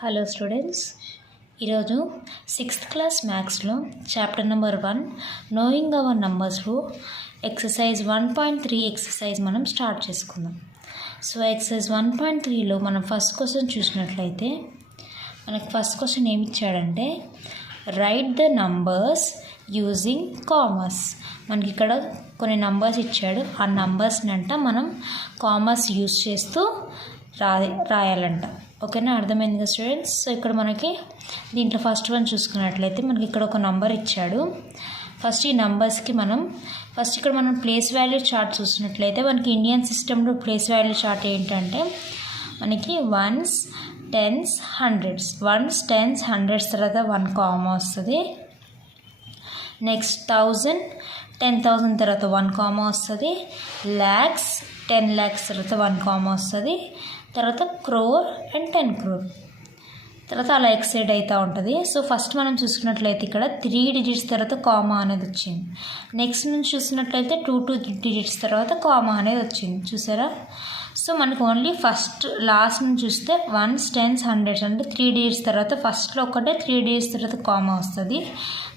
Hello students, ఈరోజు 6th class మ్యాథ్స్లో chapter number 1 knowing our నంబర్స్లో ఎక్సర్సైజ్ 1.3 ఎక్సర్సైజ్ మనం స్టార్ట్ చేసుకుందాం. సో ఎక్సర్సైజ్ 1.3లో మనం ఫస్ట్ క్వశ్చన్ చూసినట్లయితే మనకు ఫస్ట్ క్వశ్చన్ ఏమి ఇచ్చాడంటే write the numbers using commas. మనకి ఇక్కడ కొన్ని నంబర్స్ ఇచ్చాడు. ఆ నంబర్స్ని అంట మనం కామర్స్ యూజ్ చేస్తూ రాయాలంట. ఓకేనా, అర్థమైంది కదా స్టూడెంట్స్? సో ఇక్కడ మనకి దీంట్లో ఫస్ట్ వన్ చూసుకున్నట్లయితే మనకి ఇక్కడ ఒక నంబర్ ఇచ్చాడు. ఫస్ట్ ఈ నంబర్స్కి ఇక్కడ మనం ప్లేస్ వాల్యూ చార్ట్ చూసినట్లయితే మనకి ఇండియన్ సిస్టంలో ప్లేస్ వాల్యూ చార్ట్ ఏంటంటే మనకి ones, tens, hundreds. Ones, tens, hundreds తర్వాత 1 కామా వస్తుంది. నెక్స్ట్ 1000, 10,000 తర్వాత 1 కామా వస్తుంది. ల్యాక్స్, 10 lakhs తర్వాత 1 కామా వస్తుంది. తర్వాత క్రోర్ అండ్ 10 crore తర్వాత అలా ఎక్సైడ్ అవుతూ ఉంటుంది. సో ఫస్ట్ మనం చూసుకున్నట్లయితే ఇక్కడ 3 digits తర్వాత కామా అనేది వచ్చింది. నెక్స్ట్ నుంచి చూసినట్లయితే 2 digits తర్వాత కామా అనేది వచ్చింది. చూసారా? సో మనకు ఓన్లీ ఫస్ట్ లాస్ట్ నుంచి చూస్తే వన్స్, టెన్స్, హండ్రెడ్స్ అంటే 3 digits తర్వాత ఫస్ట్లో ఒకటే 3 digits తర్వాత కామా వస్తుంది.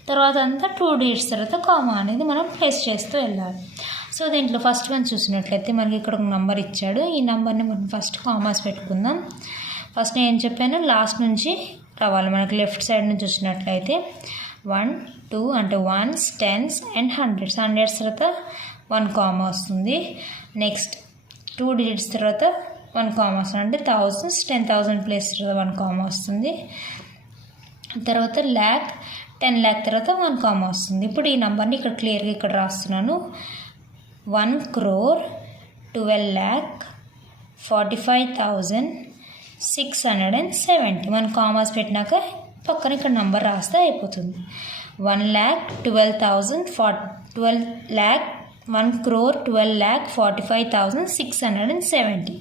తర్వాత అంతా 2 digits తర్వాత కామా అనేది మనం ప్లేస్ చేస్తూ వెళ్ళాలి. సో దీంట్లో ఫస్ట్ వన్ చూసినట్లయితే మనకి ఇక్కడ ఒక నెంబర్ ఇచ్చాడు. ఈ నెంబర్ని మనం ఫస్ట్ కామర్స్ పెట్టుకుందాం. ఫస్ట్ నేను ఏం చెప్పాను, లాస్ట్ నుంచి రావాలి. మనకి లెఫ్ట్ సైడ్ నుంచి వచ్చినట్లయితే 1, 2 అంటే ones, tens and hundreds. Hundreds తర్వాత 1 కామా వస్తుంది. నెక్స్ట్ 2 digits తర్వాత 1 కామా వస్తుంది. అంటే 1000s, 10,000 ప్లేస్ తర్వాత 1 కామా వస్తుంది. తర్వాత ల్యాక్, 10 lakh తర్వాత 1 కామా వస్తుంది. ఇప్పుడు ఈ నెంబర్ని ఇక్కడ క్లియర్గా ఇక్కడ రాస్తున్నాను. 1 crore, 12 lakh, 45,670. 1 కామర్స్ పెట్టినాక పక్కన ఇక్కడ నెంబర్ రాస్తే అయిపోతుంది. 1 lakh, 12,000, 12 lakh, 1 crore, 12 lakh, 45,670.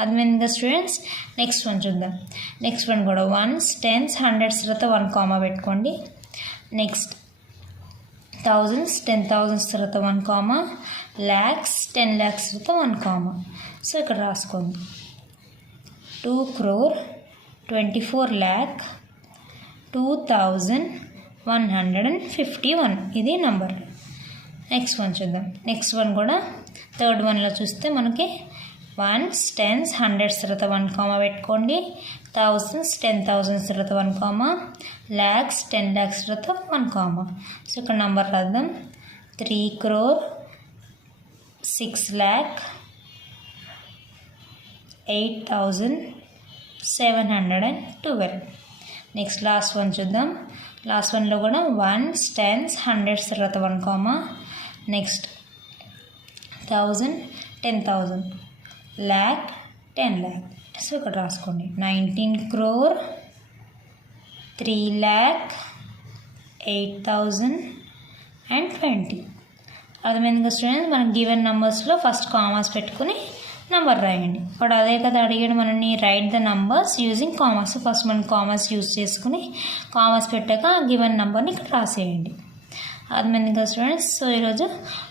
అర్థమైంది కదా స్టూడెంట్స్? నెక్స్ట్ వన్ చూద్దాం. నెక్స్ట్ వన్ కూడా వన్స్, టెన్స్, హండ్రెడ్స్ తర్వాత 1 కామా పెట్టుకోండి. నెక్స్ట్ 1000s, 10,000 తర్వాత 1 కామా. ల్యాక్స్, 10 lakhs తర్వాత 1 కామా. సో ఇక్కడ రాసుకోండి. 2 crore, 24 lakh, 2,151. ఇది నంబర్. నెక్స్ట్ వన్ చూద్దాం. నెక్స్ట్ వన్ కూడా థర్డ్ వన్లో చూస్తే మనకి వన్స్, టెన్స్, హండ్రెడ్స్ తర్వాత 1 కామా పెట్టుకోండి. 1000s, 10,000 తర్వాత 1 కామా. ల్యాక్స్, 10 lakhs తర్వాత 1 కామా. సో ఇక్కడ నంబర్ రాద్దాం. 3 crore, 6 lakh, 8,712. Next last one చూద్దాం. లాస్ట్ వన్లో కూడా వన్స్, టెన్స్, హండ్రెడ్స్ తర్వాత 1 comma. Next 1000, 10,000, lakh, 10 lakh. So ఇక్కడ రాసుకోండి. 19 crore, 3 lakh, 8,020. అర్థమైంది కదా స్టూడెంట్స్? మనం గివెన్ నెంబర్స్లో ఫస్ట్ కామర్స్ పెట్టుకుని నెంబర్ రాయండి. ఇప్పుడు అదే కదా అడిగాడు మనని, right the numbers using commerce. First మనం కామర్స్ యూజ్ చేసుకుని కామర్స్ పెట్టాక గివెన్ నెంబర్ని ఇక్కడ రాసేయండి. అర్థమైంది కదా స్టూడెంట్స్? సో ఈరోజు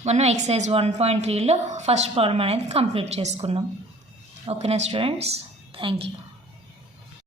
మనం ఎక్సర్సైజ్ 1.3లో ఫస్ట్ ప్రాబ్లం అనేది కంప్లీట్ చేసుకున్నాం. ఓకేనా స్టూడెంట్స్? Thank you.